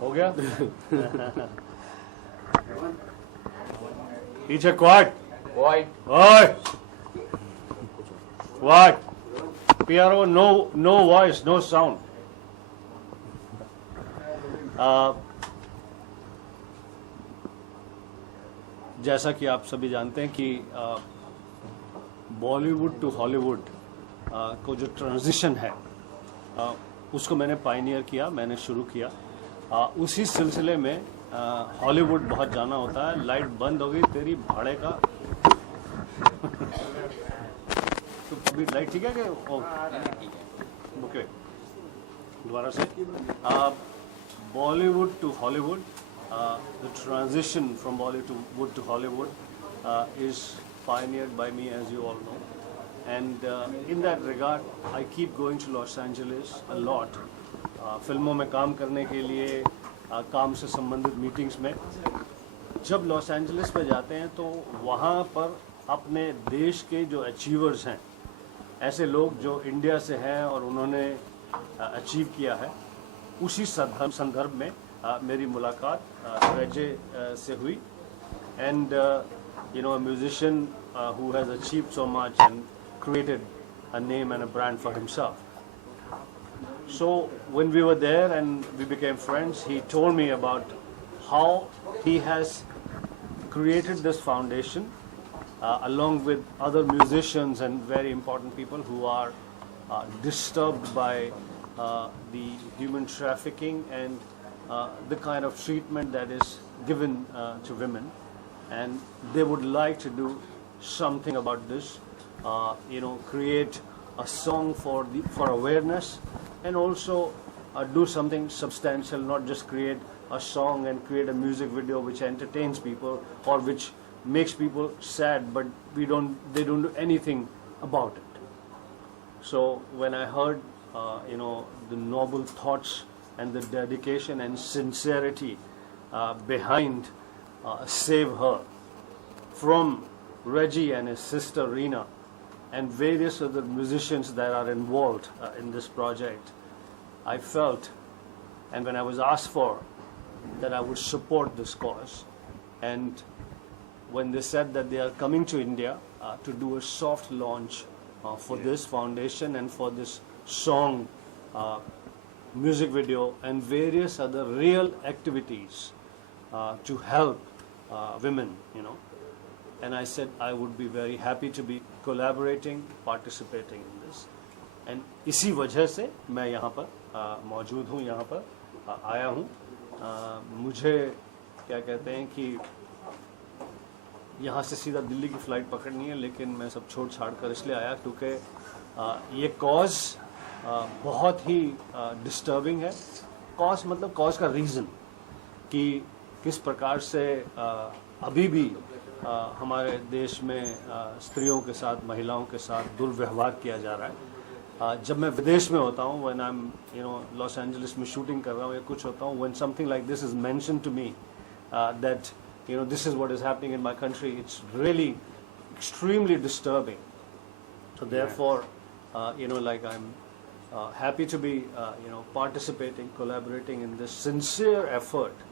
हो गया पीछे क्वाड ओए quad PRO no voice no sound जैसा कि आप सभी जानते हैं कि बॉलीवुड टू हॉलीवुड को जो ट्रांजिशन है उसको मैंने पायनियर किया, मैंने शुरू किया। उसी सिलसिले में हॉलीवुड बहुत जाना होता है। लाइट बंद हो गई तेरी भाड़े का तो अभी लाइट ठीक है कि ओके दोबारा से Bollywood to Hollywood the transition from Bollywood to Hollywood is pioneered by me, as you all know, and in that regard I keep going to Los Angeles a lot फिल्मों में काम करने के लिए, काम से संबंधित मीटिंग्स में। जब लॉस एंजलिस पे जाते हैं तो वहाँ पर अपने देश के जो अचीवर्स हैं, ऐसे लोग जो इंडिया से हैं और उन्होंने अचीव किया है, उसी संदर्भ में मेरी मुलाकात रेजे से हुई। And you know, a musician who has achieved so much and created a name and a brand for himself. So when we were there and we became friends, he told me about how he has created this foundation along with other musicians and very important people who are disturbed by the human trafficking and the kind of treatment that is given to women, and they would like to do something about this, you know, create a song for awareness, and also do something substantial, not just create a song and create a music video which entertains people or which makes people sad, but they don't do anything about it. So when I heard you know, the noble thoughts and the dedication and sincerity behind Save Her from Reggie and his sister Rina and various other musicians that are involved in this project, I felt, and when I was asked for, that I would support this cause. And when they said that they are coming to India to do a soft launch for this foundation and for this song, music video and various other real activities to help women, you know, and I said I would be very happy to be collaborating, participating in this, and इसी वजह से मैं यहाँ पर मौजूद हूँ, यहाँ पर आया हूँ। मुझे क्या कहते हैं कि यहाँ से सीधा दिल्ली की फ़्लाइट पकड़नी है, लेकिन मैं सब छोड़ छाड़ कर इसलिए आया क्योंकि ये कॉज बहुत ही डिस्टर्बिंग है। कॉज मतलब कॉज का रीज़न कि किस प्रकार से अभी भी हमारे देश में स्त्रियों के साथ, महिलाओं के साथ दुर्व्यवहार किया जा रहा है। जब मैं विदेश में होता हूँ, when I am, you know, Los Angeles में शूटिंग कर रहा हूँ या कुछ होता हूँ, when something like this is mention to me that, you know, this is what is happening in my country, it's really extremely disturbing. So therefore, you know, like I'm happy to be, you know, participating, collaborating in this sincere effort.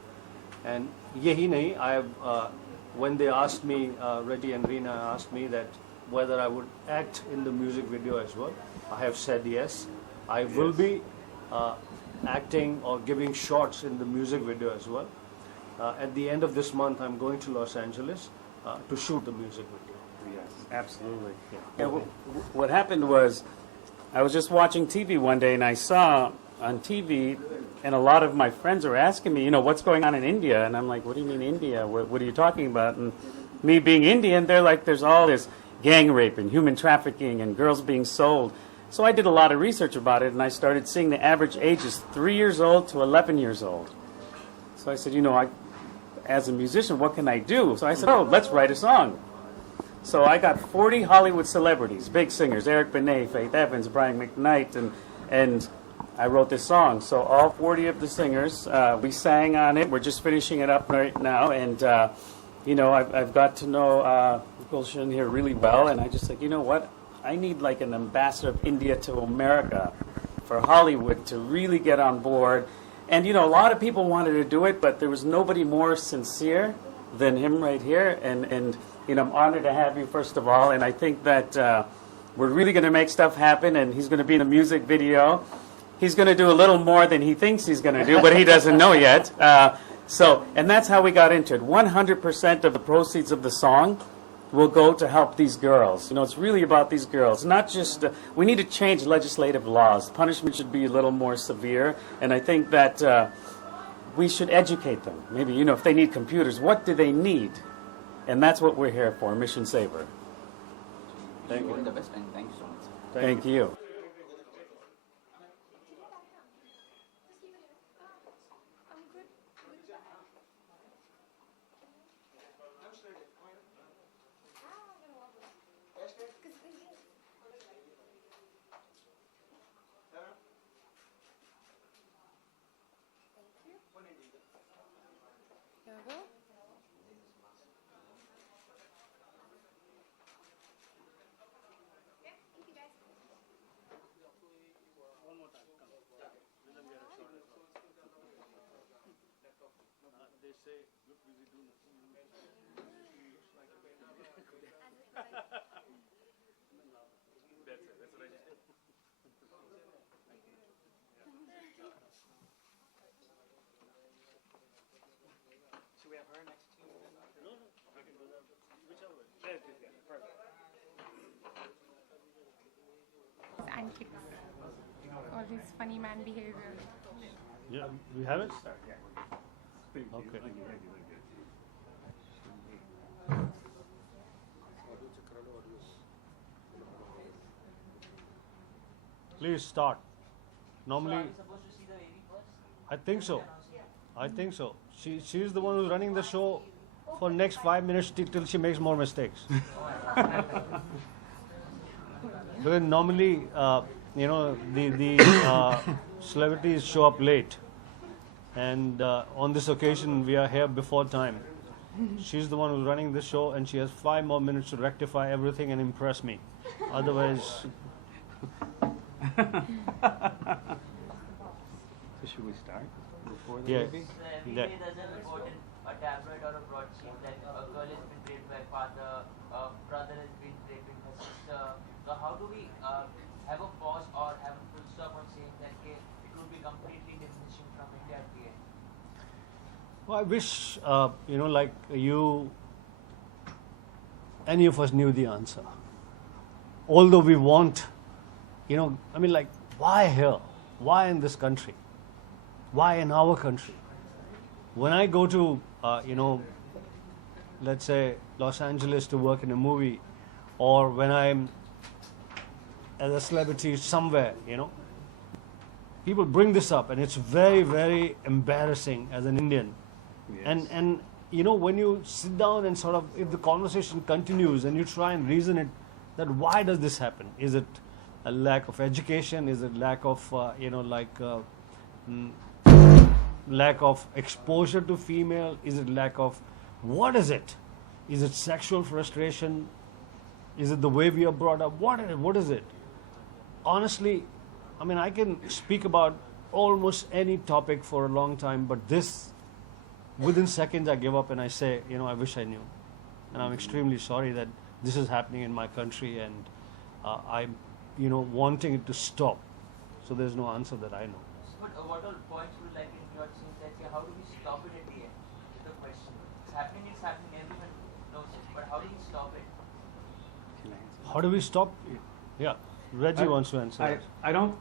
And yehi nahi, I have, when they asked me, Reggie and Rina asked me that whether I would act in the music video as well, I have said yes. I will be acting or giving shots in the music video as well. At the end of this month, I'm going to Los Angeles to shoot the music video. Yes, absolutely. Yeah. What happened was, I was just watching TV one day, and I saw on TV, and a lot of my friends are asking me, you know, what's going on in India? And I'm like, what do you mean India? What are you talking about? And me being Indian, they're like, there's all this gang rape and human trafficking and girls being sold. So I did a lot of research about it, and I started seeing the average age is 3 years old to 11 years old. So I said, you know, as a musician, what can I do? So I said, oh, let's write a song. So I got 40 Hollywood celebrities, big singers, Eric Benet, Faith Evans, Brian McKnight, and I wrote this song. So all 40 of the singers, we sang on it. We're just finishing it up right now. And, you know, I've got to know Gulshan here really well. And I just said, you know what? I need like an ambassador of India to America for Hollywood to really get on board And, you know, a lot of people wanted to do it, but there was nobody more sincere than him right here. And you know, I'm honored to have you, first of all. And I think that we're really going to make stuff happen, and he's going to be in a music video. He's going to do a little more than he thinks he's going to do, but he doesn't know yet. And that's how we got into it. 100% of the proceeds of the song will go to help these girls. You know, it's really about these girls. Not just, we need to change legislative laws. Punishment should be a little more severe. And I think that we should educate them. Maybe, you know, if they need computers, what do they need? And that's what we're here for, Mission Saver. Thank you. All the best, and thank you so much. Thank you. There we go. Should we have her next to you? No, I can go there. Whichever way. Perfect. Antics. All this funny man behavior. Yeah, we have it? Okay. Please start. Normally, I think so. I think so. She's the one who's running the show for next 5 minutes till she makes more mistakes. Because normally, you know, the celebrities show up late, and on this occasion we are here before time. She's the one who's running this show, and she has 5 more minutes to rectify everything and impress me. Otherwise, So should we start before the yeah, movie? Every yeah. day there's a report in a tabloid or a broadsheet that a girl has been raped by father, a brother has been raping her sister. So how do we have a pause or have a full stop on saying that okay, it would be completely diminishing from India at the end? Well, I wish, you know, like you, any of us knew the answer. Although we want, you know, I mean, like, why here? Why in this country? Why in our country? When I go to, you know, let's say Los Angeles to work in a movie, or when I'm as a celebrity somewhere, you know, people bring this up, and it's very, very embarrassing as an Indian. Yes. And you know, when you sit down and sort of, if the conversation continues and you try and reason it, that why does this happen? Is it a lack of education? Is it lack of, you know, like, lack of exposure to female? Is it lack of, what is it? Is it sexual frustration? Is it the way we are brought up? What is it? Honestly, I mean, I can speak about almost any topic for a long time, but this, within seconds I give up and I say, you know, I wish I knew. And I'm extremely sorry that this is happening in my country, and I'm, you know, wanting it to stop. So there's no answer that I know. But what all points would like in your sense that yeah, how do we stop it at the end? Is the question. It's happening, everyone knows it, but how do we stop it? How do we stop? Yeah, Reggie wants to answer. I don't